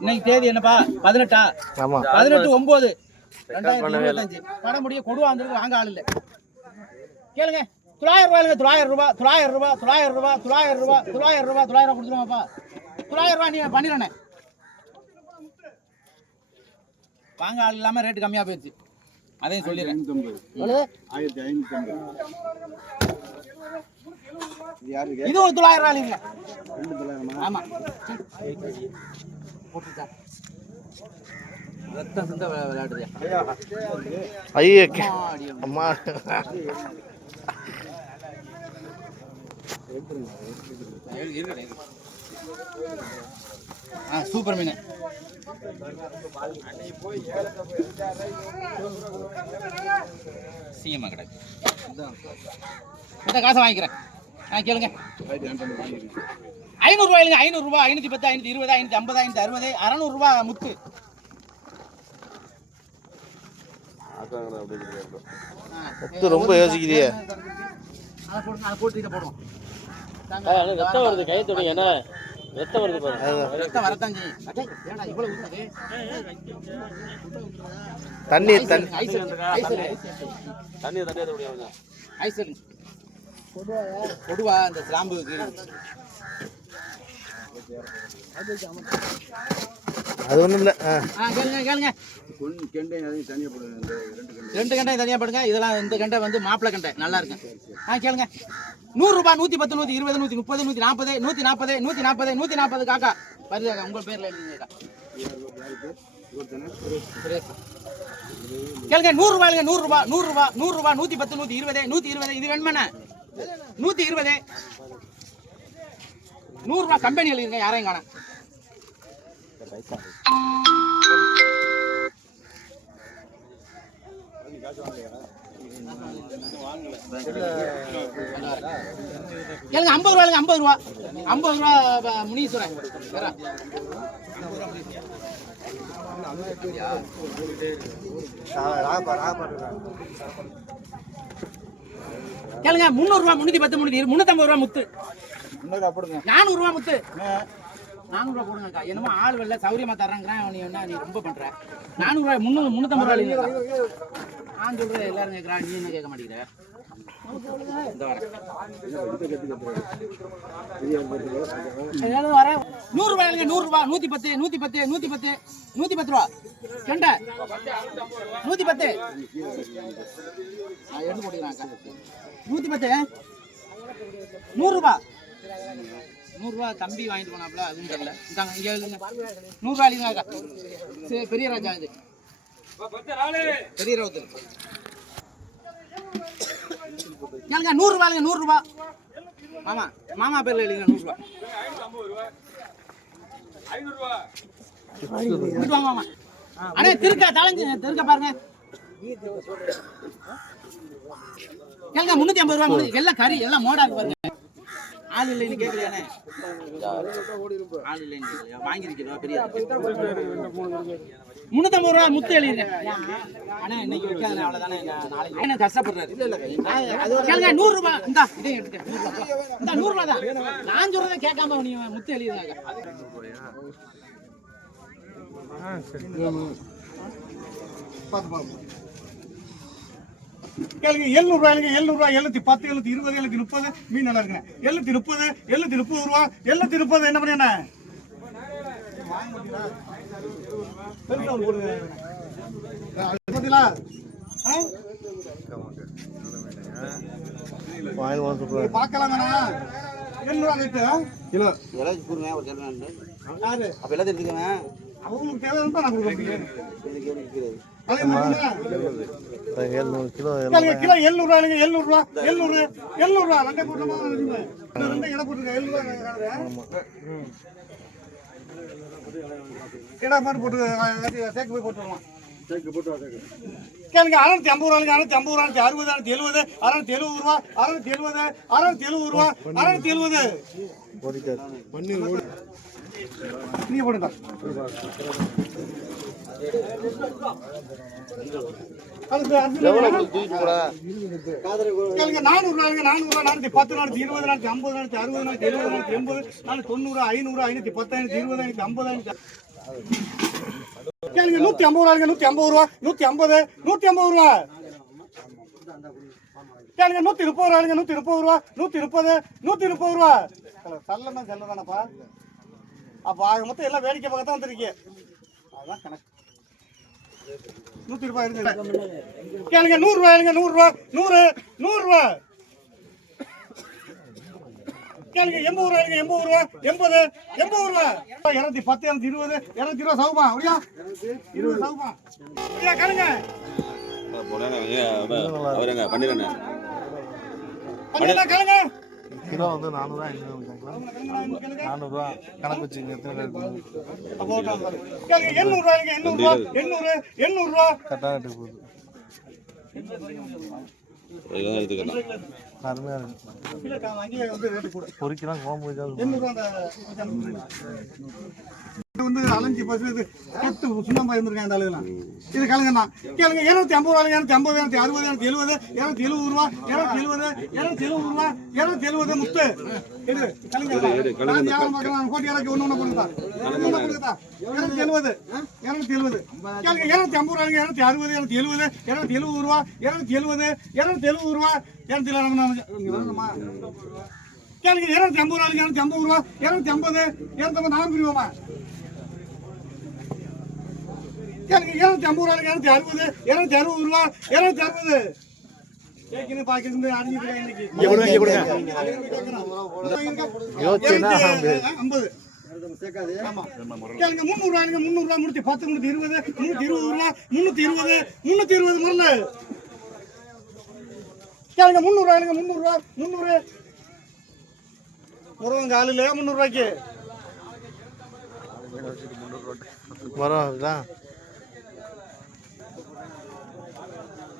இன்னைக்கு தேதி என்னப்பா? பதினெட்டா? ஆமா. பதினெட்டு ஒன்பது. ரெண்டாயிரத்தி இருபத்தஞ்சு. பட முடிய கொடுவா வந்துருக்கு வாங்க ஆள் இல்லை. கேளுங்க. தொள்ளாயிரம் ரூபாய்ங்க தொள்ளாயிரம் ரூபாய் தொள்ளாயிரம் ரூபாய் தொள்ளாயிரம் ரூபாய் தொள்ளாயிரம் ரூபாய் தொள்ளாயிரம் ரூபாய் தொள்ளாயிரம் கொடுத்துருவாப்பா தொள்ளாயிரம் ரூபாய் நீ பண்ணிடுறேனே வாங்க ஆள் இல்லாம ரேட்டு கம்மியா போயிடுச்சு அதையும் சொல்லிடுறேன். ஆயிரத்தி ஐநூத்தி ஐம்பது இது யாருக்கு இது? ஒரு தொள்ளாயிரம் ரூபாய் இல்லைங்க ரெண்டு தொள்ளாயிரமா? ஆமா. போட்டுச்சா ரத்தம் சிந்த விளையாடுது ஐயே. அம்மா ஆ சூப்பர் மீன். சீமா கிடக்கு. இந்த காசை வாங்கிக்கிறேன். ஆ கேளுங்க. ஐநூறுரூவா இல்லைங்க ஐநூறுரூவா ஐநூற்றி பத்து ஐநூற்றி இருபது ஐநூற்றி ஐம்பது ஐநூற்றி அறுபது அறநூறுரூவா முத்து. ரொம்ப யோசிக்கிறியே. போடுவோம். ரத்தம் வருது கை தொடுங்க என்ன? ரத்தம் வருது ரத்தம் வரத்தான்? தண்ணி ஐஸ் தண்ணி. தண்ணி தண்ணி. கொடுவா இந்த ஸ்லாம்புக்கு அது ஒண்ணும் இல்ல. ஆ. கேளுங்க கேளுங்க. கொண்டு கெண்டை அதையும் தனியாக போடுங்க இந்த ரெண்டு கெண்டை. ரெண்டு கண்டை தனியா படுங்க. இதெல்லாம் இந்த கண்டை வந்து மாப்பிளை கண்டை. நல்லா இருக்கு ஆ கேளுங்க. நூறு ரூபாய் நூத்தி பத்து நூத்தி இருபது நூத்தி முப்பது நூத்தி நாற்பது நூத்தி நாற்பது நூத்தி நாற்பது நூத்தி நாற்பது காக்கா. வருதாக்கா உங்க பேர்ல எழுதுங்கக்கா. கேளுங்க நூறு ரூபாய்ங்க நூறு ரூபாய் நூறு நூத்தி பத்து நூத்தி இருபது நூத்தி இருபது இது வேணுமாண்ணே? நூத்தி இருபது. நூறு கம்பெனி எழுதிருக்கேன் யாரையும் காணோம். ஐம்பது ரூபாய்ங்க ஐம்பது ரூபா ஐம்பது ரூபா முனீஸ்வரன். கேளுங்க முந்நூறு ரூபா முன்னூத்தி பத்து முன்னூத்தி முந்நூற்றம்பது ரூபா முத்து. இன்னொரு போடுங்க. நானூறு ரூபா முத்து. நானூறு ரூபா போடுங்கக்கா. என்னமோ ஆள் வெளில சௌரியமா தர்றாங்கிறான் நீ என்ன நீ ரொம்ப பண்ற. நானூறு ரூபாய் முந்நூறு ரூபாய் இல்லைங்கக்கா. நான் எல்லாரும் கேட்கறான் நீ என்ன கேட்க மாட்டேங்கிற. நூறு ரூபாய்ங்க நூறு ரூபாய் நூத்தி பத்து நூத்தி பத்து நூத்தி பத்து நூத்தி பத்து ரூபா கெண்டை நூத்தி பத்து நூத்தி பத்து நூறு ரூபாய் நூறுரூவா தம்பி வாங்கிட்டு போனாப்ல அதுவும் தெரியல. இந்தாங்க இங்க எழுதுங்க. நூறுரூவா ரூபாய் எழுதுங்க சரி பெரிய ராஜா இது. பெரிய ரவுத்து கேளுங்க நூறுரூவா இல்லைங்க நூறுரூவா. மாமா மாமா பேரில் எழுதுங்க நூறுரூவா. ரூபாய் மாமா. அண்ணே திருக்க தலைஞ்சு திருக்க பாருங்க. கேளுங்க முந்நூற்றி ஐம்பது ரூபா எல்லாம் கறி எல்லாம் மோடா இருக்கு பாருங்க. ஆள் இல்லைன்னு கேட்கலையானே ஆள் இல்லைன்னு கேட்கலையா வாங்கிருக்கீங்களா பெரிய முன்னூத்தம்பது ரூபா முத்து எழுதிருக்கேன் அண்ணா இன்னைக்கு வைக்காத அவ்வளவுதானே நான் நாளைக்கு. என்ன கஷ்டப்படுறாரு. கேளுங்க நூறு ரூபாய் இந்தா எடுத்துக்க நூறு ரூபாய். இந்தா நூறு ரூபாய் தான். நான் சொல்றதை கேட்காம நீ முத்து எழுதிருக்காங்க கேளுங்க எழுநூறு ரூபாய்ங்க எழுநூறு ரூபாய் எழுநூத்தி பத்து எழுநூத்தி இருபது எழுநூத்தி முப்பது மீன் நல்லா இருக்குங்க. எழுநூத்தி முப்பது எழுநூத்தி முப்பது ரூபா எழுநூத்தி முப்பது என்ன பண்ணி என்ன? பார்க்கலாம் வேணாம் எழுநூறு ரூபா ரேட்டு கிலோ. எல்லாத்தையும் கூறுங்க ஒரு ஜெனரல் யாரு? அப்போ எல்லாத்தையும் எடுத்துக்கோங்க. அவங்களுக்கு தான் நான் கொடுக்க ஏழ்நூறு கிலோ கிலோ எழுநூறு ரூபாய்ங்க எழுநூறு எழுநூறு எழுநூறு ரூபா. ரெண்டே போட்டோமா ரெண்டே இடம் போட்டுருங்க எழுநூறு ரூபாய் இடா மாதிரி போட்டு சேர்க்கு போய் போட்டுருவோம் கேளுங்க அறுநூத்தி ஐம்பது ரூபாய்ங்க அறுநூத்தி ஐம்பது ரூபா அறுபது அறுநூத்தி எழுபது அறுநூத்தி எழுபது ரூபா அறுநூத்தி எழுபது அறுநூத்தி எழுபது ரூபா அறுநூத்தி எழுபது. நீங்க போடுங்க. நானூறு ரூபாய்ங்க நானூறு நானூத்தி பத்து நானூத்தி இருபது நானூத்தி ஐம்பது நானூத்தி அறுபது நானூத்தி எழுபது நானூத்தி எண்பது நானூத்தி தொண்ணூறு ஐநூறு ஐநூத்தி பத்து ஐநூத்தி இருபது ஐநூத்தி ஐம்பது ஐநூத்தி நூத்தி ஐம்பது ரூபாய்ங்க நூத்தி ஐம்பது ரூபா நூத்தி ஐம்பது நூத்தி ஐம்பது ரூபா கேளுங்க நூத்தி முப்பது ரூபாய்ங்க நூத்தி முப்பது ரூபா. நூத்தி முப்பது நூத்தி முப்பது ரூபா சல்லன்னா செல்லதானப்பா அப்ப ஆக மொத்தம் எல்லாம் வேடிக்கை பார்க்க தான் வந்திருக்கீங்க. அதான் கணக்கு. நூத்தி ரூபாய் இருக்கு கேளுங்க நூறு எழுங்க நூறு ரூபா நூறு நூறு கேளுங்க எண்பது ரூபாய்ங்க எண்பது ரூபா எண்பது எண்பது ரூபா இருநூத்தி பத்து இருநூத்தி இருபது இருநூத்தி இருபது சவுமா அப்படியா இருபது சவுமா அப்படியா கேளுங்க அவருங்க பண்ணிடுறேன் கேளுங்க கிலோ வந்து நானூறுரூவா ஐநூறு நானூறுரூவா கணக்கு வச்சுங்க எத்தனை இருக்குது எண்ணூறு ரூபாய்ங்க எண்ணூறு ரூபா எண்ணூறு. எண்ணூறு ரூபா கரெக்டாக ரேட்டு போகுது. அருமையாக இருக்கு. இல்ல, அங்கேயே வந்து இது வந்து அலைஞ்சு இது கட்டு சுண்ணாம்பா இருந்திருக்கேன் இந்த ஆளுலாம் இது கலங்கண்ணா கேளுங்க இருநூத்தி ஐம்பது ரூபா இருநூத்தி ஐம்பது இருநூத்தி அறுபது இருநூத்தி எழுபது இருநூத்தி எழுபது ரூபா இருநூத்தி எழுபது இருநூத்தி எழுபது ரூபா இருநூத்தி எழுபது முத்து. இது கலங்க யாரும் பார்க்கலாம் கோட்டி இறக்கி ஒன்று ஒன்று கொடுத்தா ஒன்று கொடுத்தா இருநூத்தி எழுபது இருநூத்தி எழுபது. கேளுங்க இருநூத்தி ஐம்பது ரூபாய்ங்க இருநூத்தி அறுபது இருநூத்தி எழுபது இருநூத்தி எழுபது ரூபா இருநூத்தி எழுபது இருநூத்தி எழுபது ரூபா. இருநூத்தி எழுபது வரணுமா? கேளுங்க இருநூத்தி ஐம்பது ரூபாய்க்கு இருநூத்தி ஐம்பது ரூபா இருநூத்தி ஐம்பது இருநூத்தி ஐம்பது நானூறு ரூபாமா கேளுங்க இருநூத்தி ஐம்பது ரூபாய்க்கு இருநூத்தி அறுபது இருநூத்தி அறுபது ரூபா இருநூத்தி அறுபது. கேக்குன்னு பாக்கிட்டு அடிஞ்சிட்டு இன்னைக்கு. ஐம்பது. முந்நூறு ரூபாய்ங்க முந்நூறு ரூபாய் முன்னூத்தி பத்து முன்னூத்தி இருபது முன்னூத்தி இருபது ரூபா முன்னூத்தி இருபது முன்னூத்தி இருபது முரல. கேளுங்க முந்நூறு ரூபாய்ங்க முந்நூறு ரூபா முந்நூறு. முருகன் காலையில முந்நூறு ரூபாய்க்கு?